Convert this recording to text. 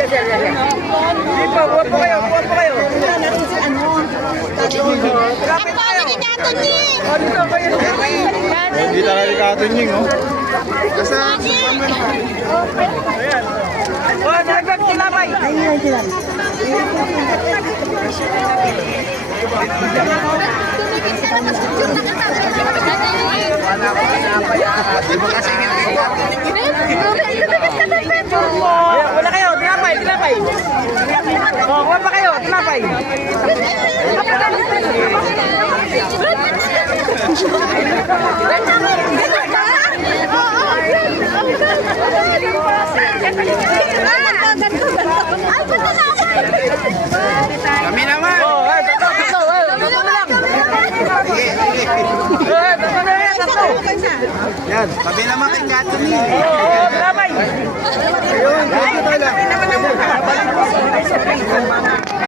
Hindi po, buwan po kayo, buwan po kayo. Ang pangit ni Katon niya. Hindi talaga katunying, oh. Oh, nagag tilapay. Wala kayo, tilapay, tilapay. Oh, wala pa kayo, tilapay. Kami naman. Oh, tatlo na lang. Tatlo na lang, tatlo. Yan, kami naman kay Katunying. Oh, tilapay. Ayun, dito lang.